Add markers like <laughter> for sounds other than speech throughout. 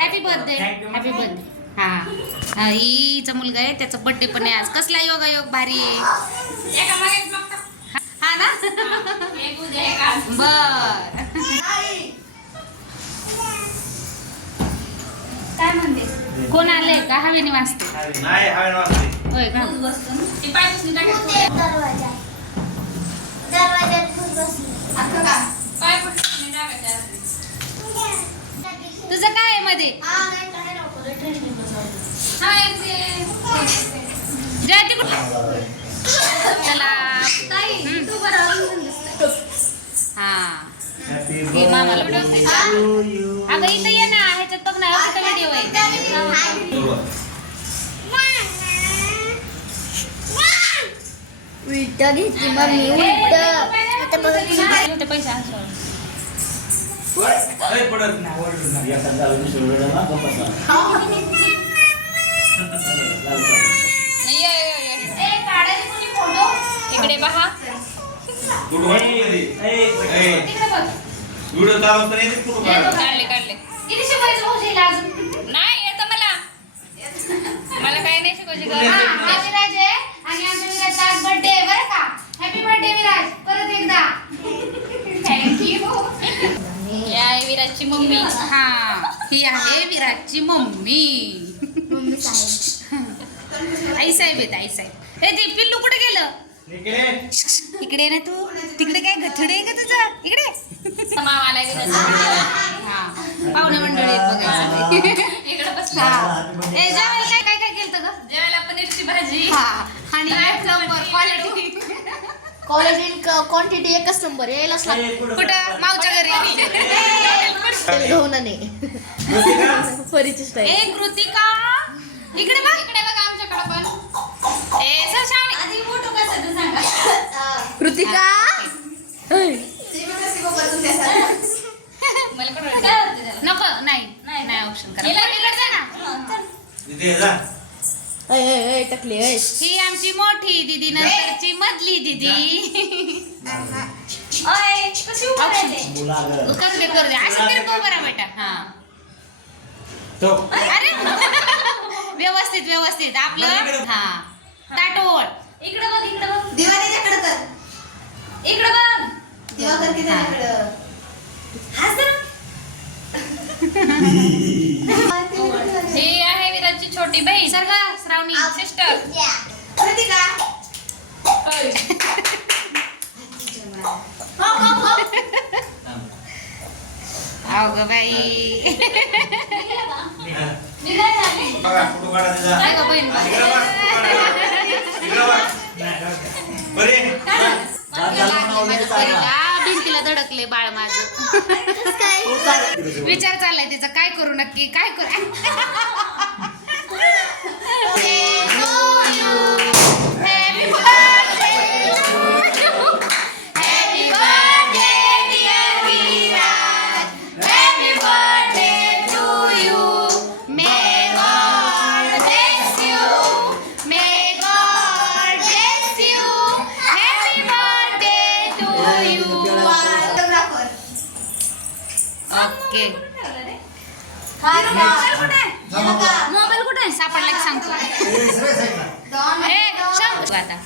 Happy birthday happy birthday हा. हा, हिचा मुलगा आहे त्याचा बर्थडे पण आहे आज. कसला योगा योग? भारी आहे. हा ना? बर. काय म्हणते? कोण आले का? हवेने वाजते. होय का? दरवाजा. दरवाजात भूत बसले. तुझं काय आहे मध्ये? हा नाही काय नको ट्रेनने बसवलं जय तिकडे चला. हम्म. हा. हे मामाला बोलवते. अगं इथं ये ना. ह्याच्यात बघ ना कुठं व्हिडिओ आहे. उलट घेतली मम्मी उलट. आता बघ. इथं पैसे असो. पडत इकडे पहा काढले नाही येतं मला. मला काय नाही शिकवायची गरज. आणि आमच्या विराज आज बर्थडे आहे बरं का हॅपी बर्थडे विराज परत एकदा थँक्यू ही आहे विराजची मम्मी हा ही आहे विराजची मम्मी. मम्मी साहेब आई साहेब आहेत आई साहेब. हे ते पिल्लू कुठे गेलं? इकडे. इकडे ना तू. तिकडे काय गथडे आहे का तुझं? इकडे. मामाला हा. पाहुणे मंडळी आहेत बघायचं इकडे बसला जेवायला काय काय काय केलं ग? जेवायला पनीरची भाजी. हा. आणि क्वालिटी कॉलेज क्वांटिटी एकच नंबर यायलाच लागतं. कुठं? मावच्या घरी. घेऊन नाही. <laughs> परीची स्टाईल. ए कृतिका! इकडे बघ. इकडे बघ आमच्याकडे पण. ए सशाणी आधी फोटो कसं तू सांगा? कृतिका? मला पण नको नाही. नाही ऑप्शन करा. इथे जा. टाकली ही आमची मोठी दिदी नंतरची मधली दिदी. कर दे कर दे? असं कर गो बरा बेटा. हा. तो. अरे. <laughs> व्यवस्थित व्यवस्थित. आपलं हा. ताटोळ इकडे बघ इकडे बघ. दिवाळीच्याकडे कर. इकडे बघ. दिवा त्याच्याकडं ही. <laughs> आहे विराजची छोटी बहीण. सर्व श्रावणी सिस्टर. कृतिका अव ग बाई. बघा, फोटो काढा त्याचा. काय ग बहीण? इकडे बघ, फोटो काढा. इकडे बघ. बरे. माझ्या परीला भिंतीला धडकले बाळ माझं. विचार चाललाय त्याचा काय करू नक्की? काय करू? ओके. मोबाईल मोबाईल कुठे आहे? सापडला की सांगतो. ए सांग तू आता.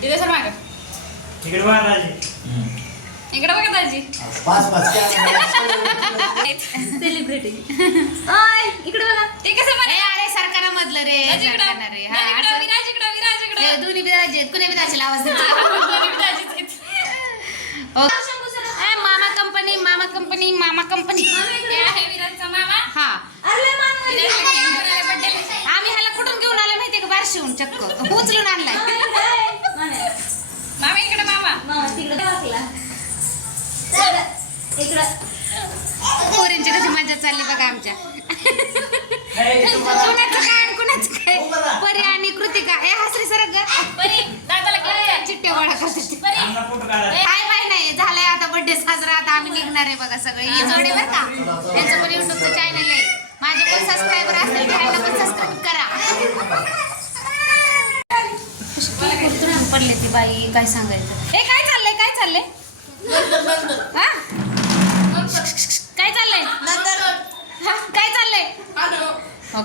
तिथे सर माग. इकडे बघा राजे इकडे बघा दाजी पाच पाच सेलिब्रिटी इकडे बघा. ते कसं म्हणे अरे सरकारामधलं रे. सरकारनं रे. हा असं हे दोन्ही आहेत. कुणी बिदाचे आवाज देतो ए, मामा कंपनी मामा कंपनी मामा कंपनी हा. आम्ही ह्याला कुठून घेऊन आले माहितीये का? बारशिवून चक्क. उचलून आणलाय. मामा इकडे मामा. पोरींची कशी मजा चालली बघा आमच्या. कुणाचं काय कुणाचं काय? परी आणि कृतिका. ए हसरी सरक साजरा आता आम्ही निघणार आहे बघा सगळे. हे जोडे बरं का? त्यांचं पण युट्यूबचं चॅनल आहे. माझे पण सबस्क्रायबर असतील त्यांना पण सबस्क्राईब करा. पडले ती बाई काय सांगायचं? हे काय चाललंय? काय चाललंय? हा? काय चाललंय? काय चाललंय?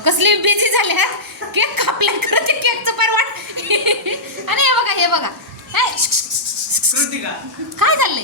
कसली बिझी झाले हा? केक कापले खरं ते केकचं परवाट अरे हे बघा हे बघा. काय चाललंय?